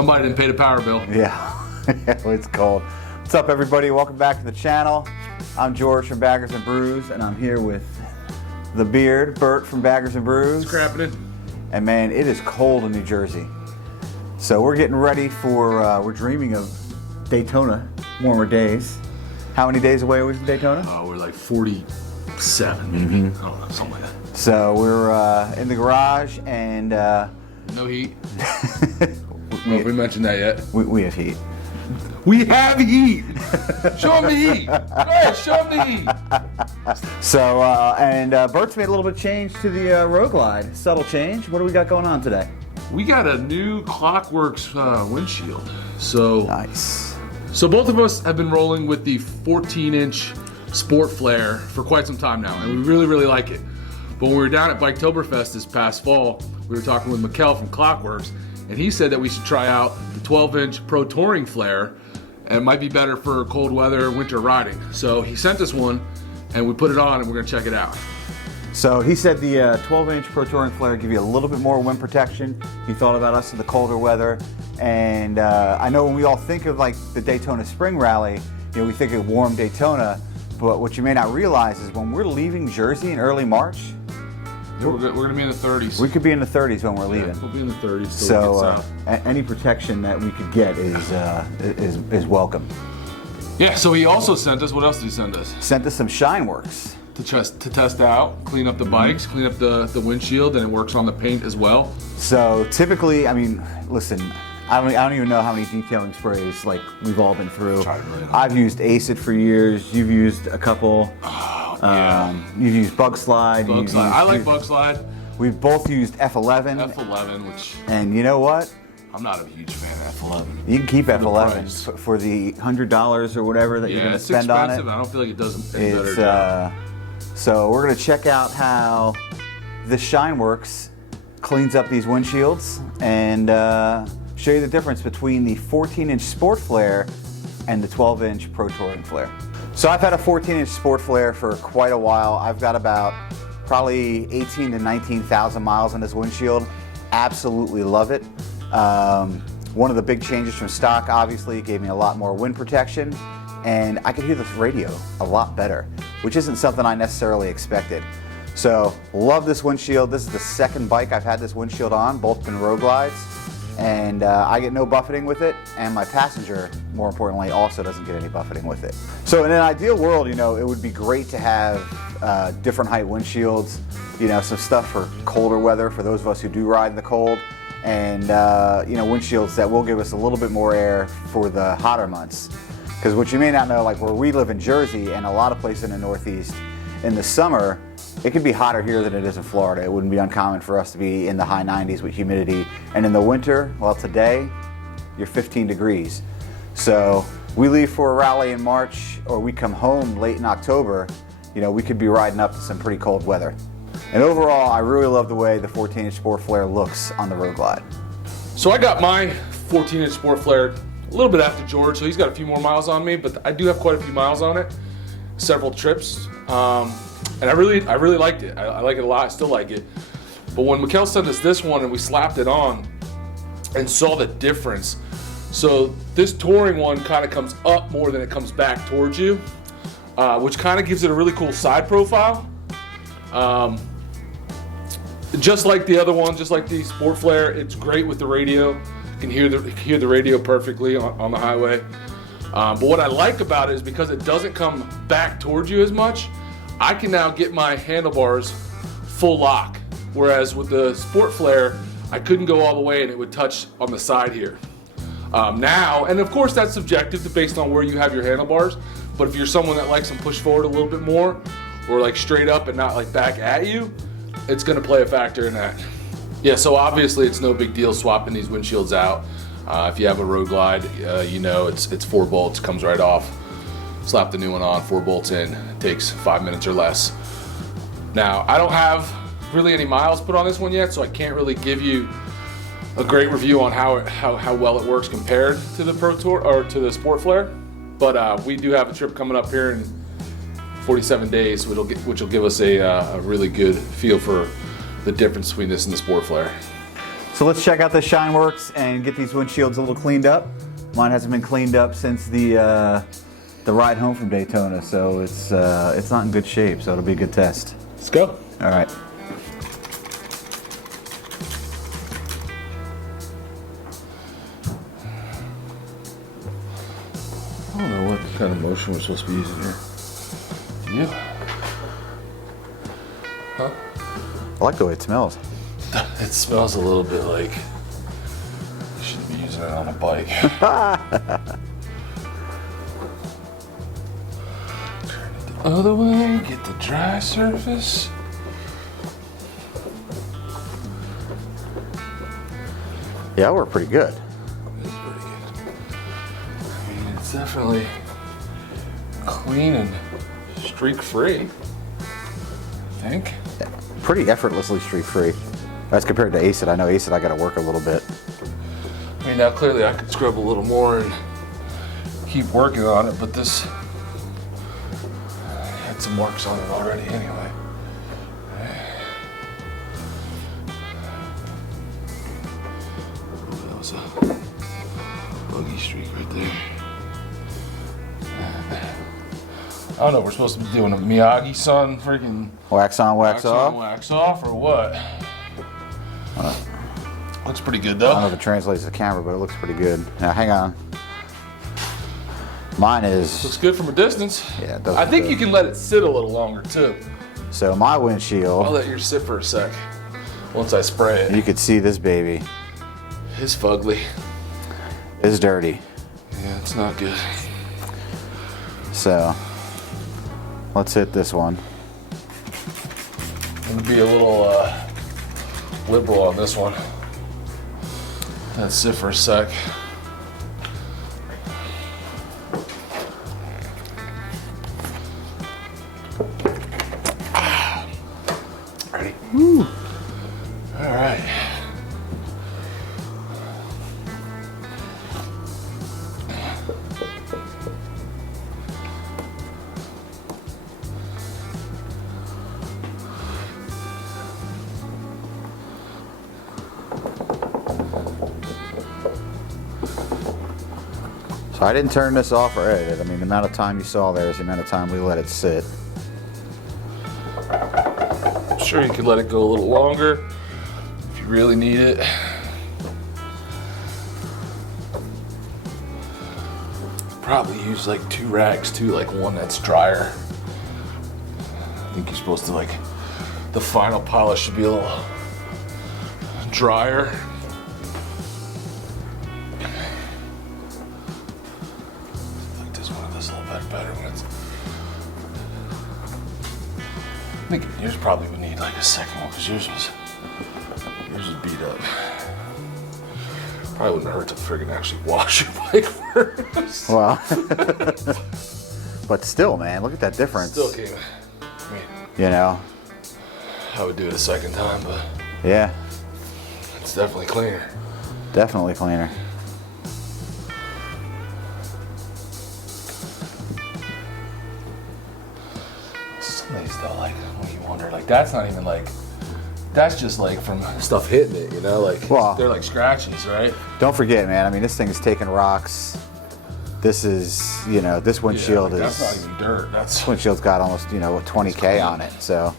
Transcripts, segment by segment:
Somebody didn't pay the power bill. Yeah, it's cold. What's up, everybody? Welcome back to the channel. I'm George from Baggers and Brews, and I'm here with the beard, Bert from Baggers and Brews. It's crapping. And man, it is cold in New Jersey. So we're getting ready for, we're dreaming of Daytona, warmer days. How many days away are we from Daytona? We're like 47, maybe. I don't know, something like that. So we're in the garage and... No heat. I don't know if we mentioned that yet. We have heat. We have heat. Show them the heat. Go ahead, show them the heat. So, Bert's made a little bit of change to the Road Glide. Subtle change. What do we got going on today? We got a new Klock Werks windshield. So Nice. So both of us have been rolling with the 14-inch Sport Flare for quite some time now, and we really, really like it. But when we were down at Biketoberfest this past fall, we were talking with Mikkel from Klock Werks, and he said that we should try out the 12-inch Pro Touring Flare, and it might be better for cold weather, winter riding. So he sent us one, and we put it on, and we're gonna check it out. So he said the 12-inch Pro Touring Flare give you a little bit more wind protection. He thought about us in the colder weather, and I know when we all think of like the Daytona Spring Rally, you know, we think of warm Daytona, but what you may not realize is when we're leaving Jersey in early March, We're gonna be in the 30s. we could be in the 30s when we're leaving. We'll be in the 30s. So any protection that we could get is welcome. Yeah. So he also sent us. What else did he send us? Sent us some Shine Works. To test out, clean up the bikes, clean up the windshield, and it works on the paint as well. So typically, I mean, listen, I don't even know how many detailing sprays like we've all been through. I've used Acid for years. You've used a couple. Oh, yeah. You've used Bug Slide. Bug Slide. I like Bug Slide. We've both used F11. F11, which And you know what? I'm not a huge fan of F11. You can keep the F11 price. for the $100 or whatever that you're going to it's spend on it. expensive. I don't feel like it does any better It's job. so we're going to check out how this Shine Works cleans up these windshields and show you the difference between the 14-inch Sport Flare and the 12-inch Pro Touring Flare. So I've had a 14-inch Sport Flare for quite a while. I've got about probably 18 to 19,000 miles on this windshield. Absolutely love it. One of the big changes from stock, obviously, it gave me a lot more wind protection, and I could hear the radio a lot better, which isn't something I necessarily expected. So, love this windshield. This is the second bike I've had this windshield on, both been Road Glides, and I get no buffeting with it, and my passenger, more importantly, also doesn't get any buffeting with it. So in an ideal world, you know, it would be great to have different height windshields, you know, some stuff for colder weather for those of us who do ride in the cold, and you know, windshields that will give us a little bit more air for the hotter months. Because what you may not know, like where we live in Jersey and a lot of places in the Northeast, in the summer, it could be hotter here than it is in Florida. It wouldn't be uncommon for us to be in the high 90s with humidity. And in the winter, well, today, you're 15 degrees. So we leave for a rally in March, or we come home late in October, you know, we could be riding up to some pretty cold weather. And overall, I really love the way the 14-inch Sport Flare looks on the Road Glide. So I got my 14-inch Sport Flare a little bit after George, so he's got a few more miles on me, but I do have quite a few miles on it, several trips, and I really liked it. I like it a lot. I still like it. But when Mikkel sent us this one and we slapped it on and saw the difference, so this touring one kind of comes up more than it comes back towards you, which kind of gives it a really cool side profile. Just like the other one, just like the Sport Flare, it's great with the radio. You can hear the radio perfectly on the highway. But what I like about it is because it doesn't come back towards you as much, I can now get my handlebars full lock. Whereas with the Sport Flare, I couldn't go all the way and it would touch on the side here. Now, and of course that's subjective based on where you have your handlebars, but if you're someone that likes them pushed forward a little bit more, or like straight up and not like back at you, it's gonna play a factor in that. Yeah, so obviously it's no big deal swapping these windshields out. If you have a Road Glide, you know it's 4 bolts, comes right off. Slap the new one on, 4 bolts in, takes 5 minutes or less. Now, I don't have really any miles put on this one yet, so I can't really give you a great review on how well it works compared to the Pro Tour or to the Sport Flare. But we do have a trip coming up here in 47 days, which will give us a really good feel for the difference between this and the Sport Flare. So let's check out the Shine Works and get these windshields a little cleaned up. Mine hasn't been cleaned up since the ride home from Daytona, so it's not in good shape. So it'll be a good test. Let's go. All right. I don't know what kind of motion we're supposed to be using here. Do you? Huh? I like the way it smells. It smells a little bit like you shouldn't be using it on a bike. Turn it the other way, get the dry surface. Yeah, we're pretty good. It's pretty good. I mean, it's definitely clean and streak free, I think. Pretty effortlessly streak free. As compared to Ace It. I know Ace It I gotta work a little bit. I mean, now clearly I could scrub a little more and keep working on it, but this had some marks on it already anyway. Ooh, that was a buggy streak right there. I don't know, we're supposed to be doing a Miyagi-san freaking Wax on, wax off. wax off, or what? Looks pretty good I don't know though. if it translates to the camera, but it looks pretty good. Now, hang on. Mine is... Looks good from a distance. Yeah, it does I look think good. you can let it sit a little longer too. So my I'll windshield, let yours sit for a sec. Once I spray it. you could see this baby It's fugly. is dirty. Yeah, it's not good. So let's hit this one. I'm gonna be a little liberal on this one. Let's sit for a sec. Ready? Woo. All right. So I didn't turn this off or edit it. I mean, the amount of time you saw there is the amount of time we let it sit. I'm sure you could let it go a little longer if you really need it. Probably use like 2 rags too, like one that's drier. I think you're supposed to like, the final polish should be a little drier. I like this one of this a little bit better when it's. I think yours probably would need like a second one because yours was beat up. Probably wouldn't hurt to friggin' actually wash your bike first. Wow. But still, man, look at that difference. Still came. I mean, You know? I would do it a second time, but Yeah, it's definitely cleaner. definitely cleaner. Some of these though, like when you wonder, like that's not even like. That's just like from stuff hitting it, you know? Like Well- they're like scratches, right? Don't forget, man, I mean, this thing is taking rocks. This is, you know, this windshield like, is... that's not even dirt. That's This windshield's got almost, you know, 20K on it, so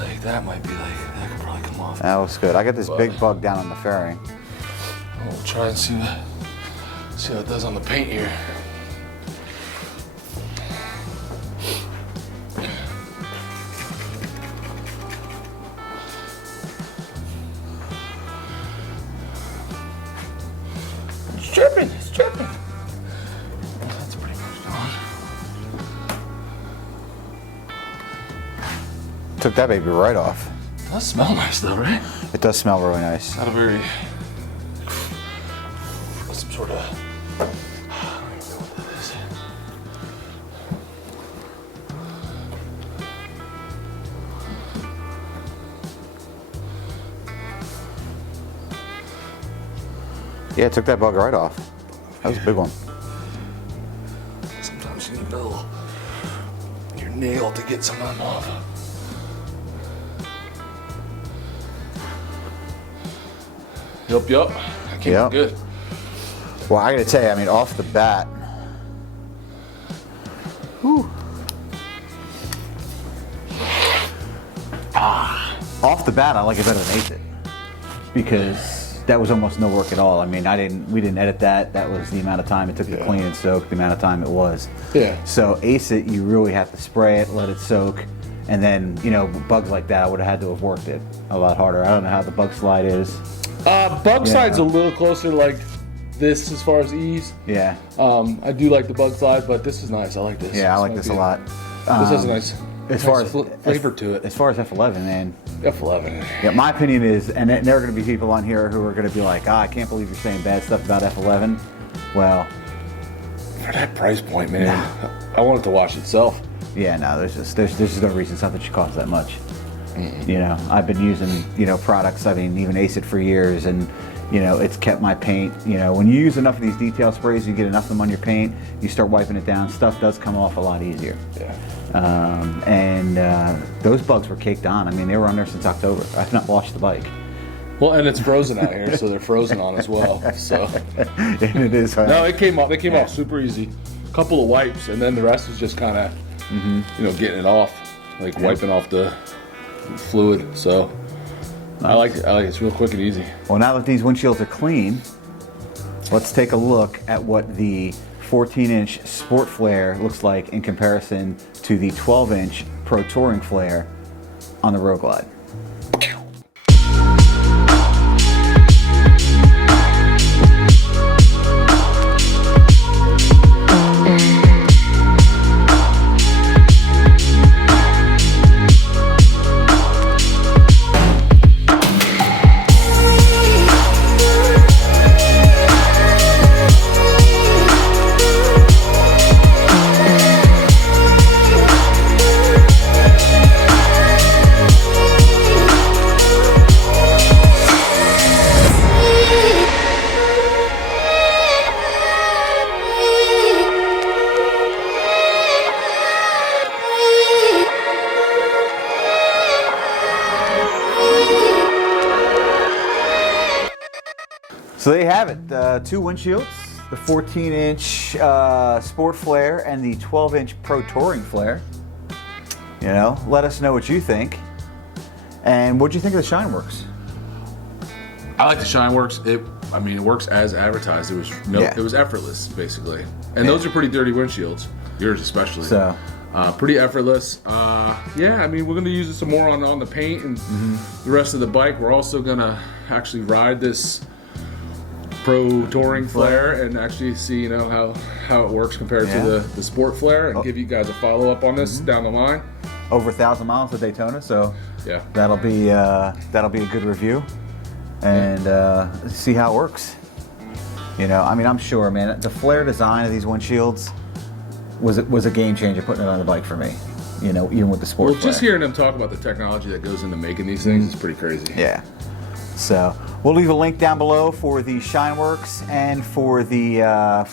like that might be like that could probably come off. that looks good. I got this big bug down on the fairing. We'll try and see how it does on the paint here. It's dripping, it's dripping. Well, that's pretty much gone. Took that baby right off. It does smell nice though, right? It does smell really nice. Not a very some sort of I don't even know what that is. Yeah, it took that bug right off. That was a big one. Sometimes you need a little your nail to get some of them off. Yup. That came out good. Well, I gotta tell you, I mean, off the bat, off the bat, I like it better than Ace It, because that was almost no work at all. I mean, we didn't edit that. That was the amount of time it took to clean and soak, the amount of time it was. Yeah. So Ace It, you really have to spray it, let it soak, and then, you know, bugs like that, I would have had to have worked it a lot harder. I don't know how the bug slide is. Bug slide's a little closer to like this as far as ease. Yeah. I do like the bug slide, but this is nice. I like this. Yeah, I like this a lot. This has a nice flavor to it. As far as F11, man. F11. Yeah, my opinion is, and there are going to be people on here who are going to be like, I can't believe you're saying bad stuff about F11. Well, for that price point, man, I want it to wash itself. Yeah, no, there's just no reason something should cost that much. You know, I've been using, you know, products, I mean, even Ace It for years, and, you know, it's kept my paint. You know, when you use enough of these detail sprays, you get enough of them on your paint, you start wiping it down, stuff does come off a lot easier. Yeah. Those bugs were caked on. I mean, they were on there since October. I've not washed the bike. Well, and it's frozen out here, so they're frozen on as well. So. And it is hard. No, it came off. They came off super easy. A couple of wipes, and then the rest was just kind of, you know, getting it off, like wiping off the fluid. So I like it. It's real quick and easy. Well, now that these windshields are clean, let's take a look at what the 14-inch Sport Flare looks like in comparison to the 12-inch Pro Touring Flare on the Road Glide. So there you have it, two windshields, the 14-inch Sport Flare and the 12-inch Pro Touring Flare. You know, let us know what you think. And what do you think of the Shine Works? I like the Shine Works. It works as advertised. It was effortless, basically. And those are pretty dirty windshields, yours especially. So, pretty effortless. Yeah, I mean, we're gonna use it some more on the paint and the rest of the bike. We're also gonna actually ride this Pro Touring Flare and actually see, you know, how it works compared to the Sport Flare, and give you guys a follow up on this down the line. Over 1,000 miles of Daytona, so yeah, that'll be a good review, and see how it works. You know, I mean, I'm sure, man, the flare design of these windshields was a game changer putting it on the bike for me. You know, even with the Sport Flare. Just hearing them talk about the technology that goes into making these things is pretty crazy. Yeah. So we'll leave a link down below for the Shine Works and for the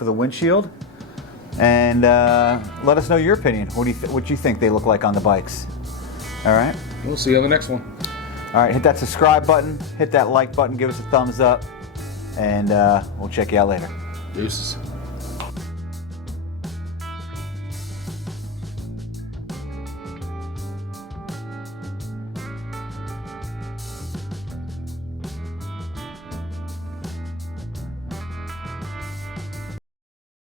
windshield, and let us know your opinion. What you think they look like on the bikes? All right. We'll see you on the next one. All right. Hit that subscribe button. Hit that like button. Give us a thumbs up, and we'll check you out later. Deuces.